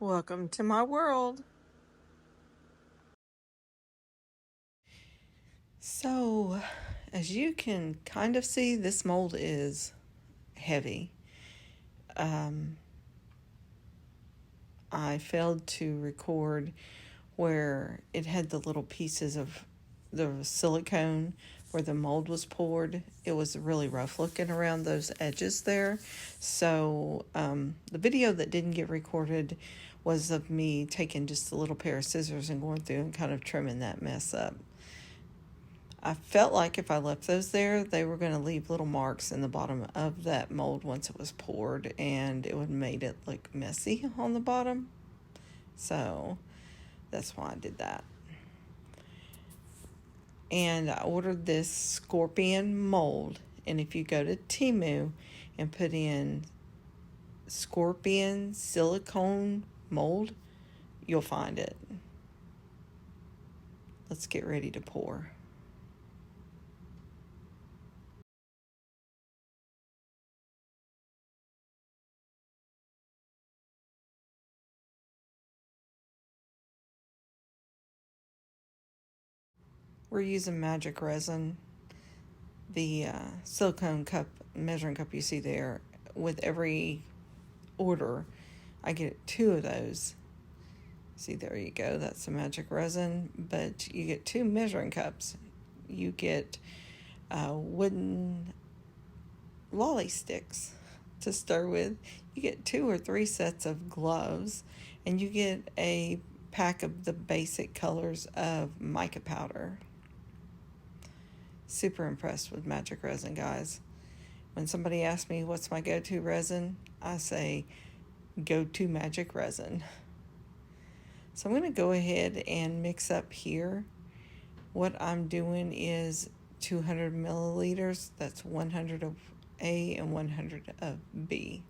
Welcome to my world. So, as you can kind of see, this mold is heavy. Um, I failed to record where it had the little pieces of the silicone where the mold was poured. It was really rough looking around those edges there. So, the video that didn't get recorded was of me taking just a little pair of scissors and going through and kind of trimming that mess up. I felt like if I left those there, they were going to leave little marks in the bottom of that mold once it was poured, and it would have made it look messy on the bottom. So that's why I did that. And I ordered this scorpion mold. And if you go to Temu and put in scorpion silicone mold, you'll find it. Let's get ready to pour. We're using magic resin. The silicone cup, measuring cup you see there, with every order, I get 2 of those. See, there you go. That's the magic resin. But you get 2 measuring cups. You get wooden lolly sticks to stir with. You get 2 or 3 sets of gloves. And you get a pack of the basic colors of mica powder. Super impressed with magic resin, guys. When somebody asks me what's my go-to resin, I say go-to magic resin. So I'm going to go ahead and mix up here. What I'm doing is 200 milliliters. That's 100 of A and 100 of B.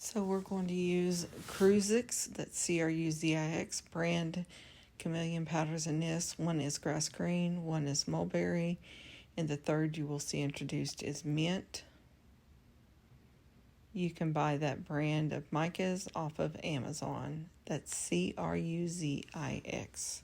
So we're going to use Cruzix, that's Cruzix brand chameleon powders in this. One is grass green, one is mulberry, and the third you will see introduced is mint. You can buy that brand of micas off of Amazon. That's Cruzix.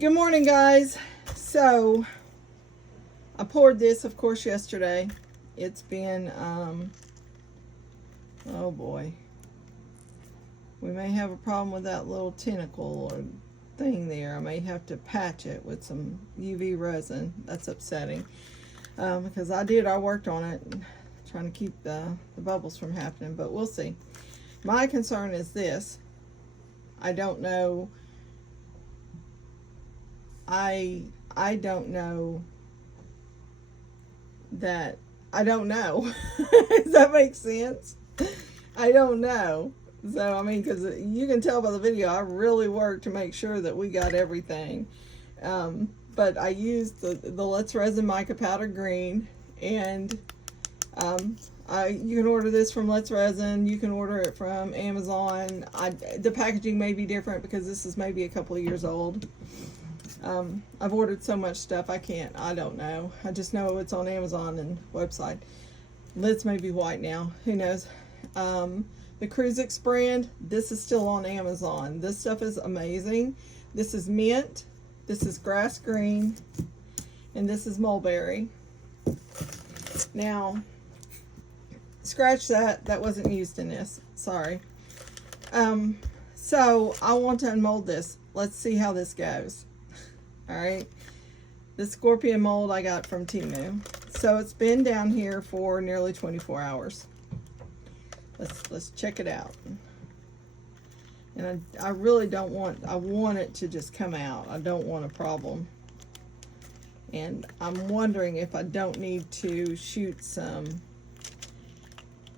Good morning, guys. So I poured this, of course, yesterday. It's been oh boy, we may have a problem with that little tentacle or thing there. I may have to patch it with some UV resin. That's upsetting, because I worked on it, trying to keep the bubbles from happening, but we'll see. My concern is this: I don't know. I don't know that I don't know. Does that make sense? I don't know. So, I mean, because you can tell by the video, I really worked to make sure that we got everything. But I used the Let's Resin Mica Powder Green, and you can order this from Let's Resin. You can order it from Amazon. The packaging may be different because this is maybe a couple of years old. I've ordered so much stuff I don't know. I just know it's on Amazon and website. Lids may be white now, who knows. The Cruisix brand, this is still on Amazon. This stuff is amazing. This is mint, this is grass green, and this is mulberry. Now, scratch that wasn't used in this, sorry. So I want to unmold this. Let's see how this goes. All right, the scorpion mold I got from Temu. So it's been down here for nearly 24 hours. Let's check it out. And I really don't want, I want it to just come out. I don't want a problem. And I'm wondering if I don't need to shoot some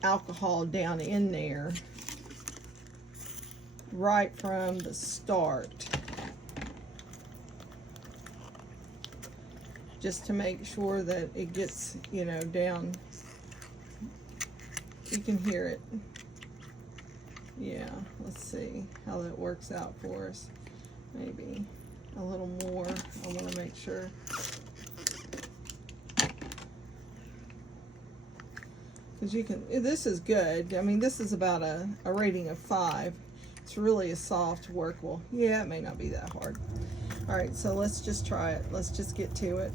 alcohol down in there right from the start, just to make sure that it gets, you know, down. You can hear it. Yeah, let's see how that works out for us. Maybe a little more. I want to make sure. Because you can, this is good. I mean, this is about a rating of 5. It's really a soft workable. Yeah, it may not be that hard. All right, so let's just try it. Let's just get to it.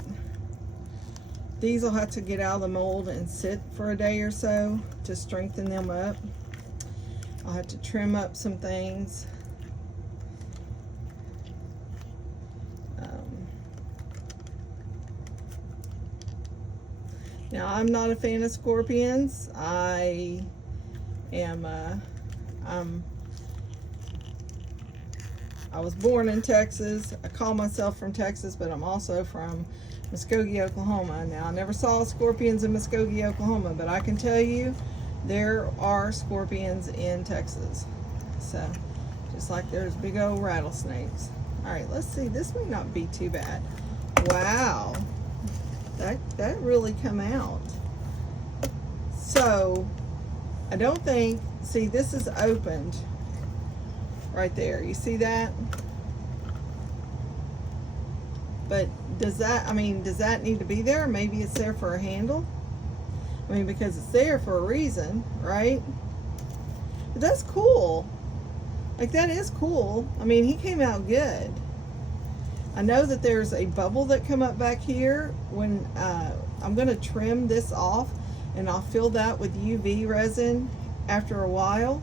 These will have to get out of the mold and sit for a day or so to strengthen them up. I'll have to trim up some things. Now, I'm not a fan of scorpions. I am I was born in Texas. I call myself from Texas, but I'm also from Muskogee, Oklahoma. Now, I never saw scorpions in Muskogee, Oklahoma, but I can tell you there are scorpions in Texas. So, just like there's big old rattlesnakes. All right, let's see. This may not be too bad. Wow, that really come out. So, I don't think, see, this is opened right there. You see that? But does that need to be there? Maybe it's there for a handle. I mean, because it's there for a reason, right? But that's cool. Like, that is cool. I mean, he came out good. I know that there's a bubble that come up back here when I'm going to trim this off, and I'll fill that with UV resin after a while.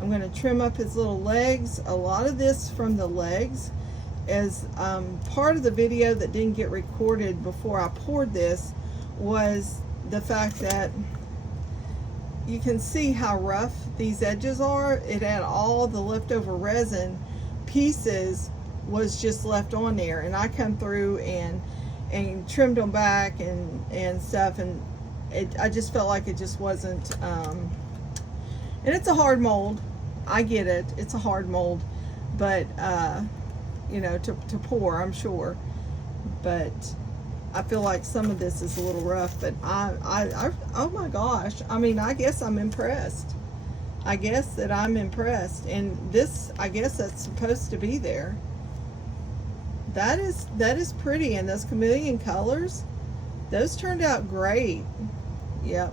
I'm going to trim up his little legs. A lot of this from the legs is part of the video that didn't get recorded before I poured this was the fact that you can see how rough these edges are. It had all the leftover resin pieces was just left on there, and I come through and trimmed them back and stuff, and I just felt like it just wasn't and it's a hard mold. I get it, it's a hard mold, but you know, to pour, I'm sure, but I feel like some of this is a little rough. But I oh my gosh, I mean, I guess I'm impressed. I guess that I'm impressed. And this, I guess that's supposed to be there. That is pretty. And those chameleon colors, those turned out great. Yep,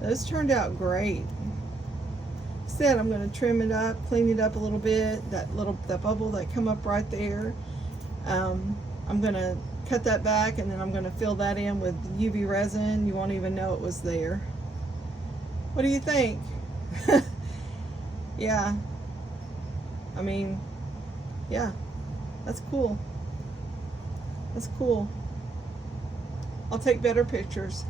those turned out great. Said I'm going to trim it up, clean it up a little bit. That bubble that come up right there, I'm going to cut that back, and then I'm going to fill that in with UV resin. You won't even know it was there. What do you think? Yeah, I mean, yeah, that's cool. That's cool. I'll take better pictures.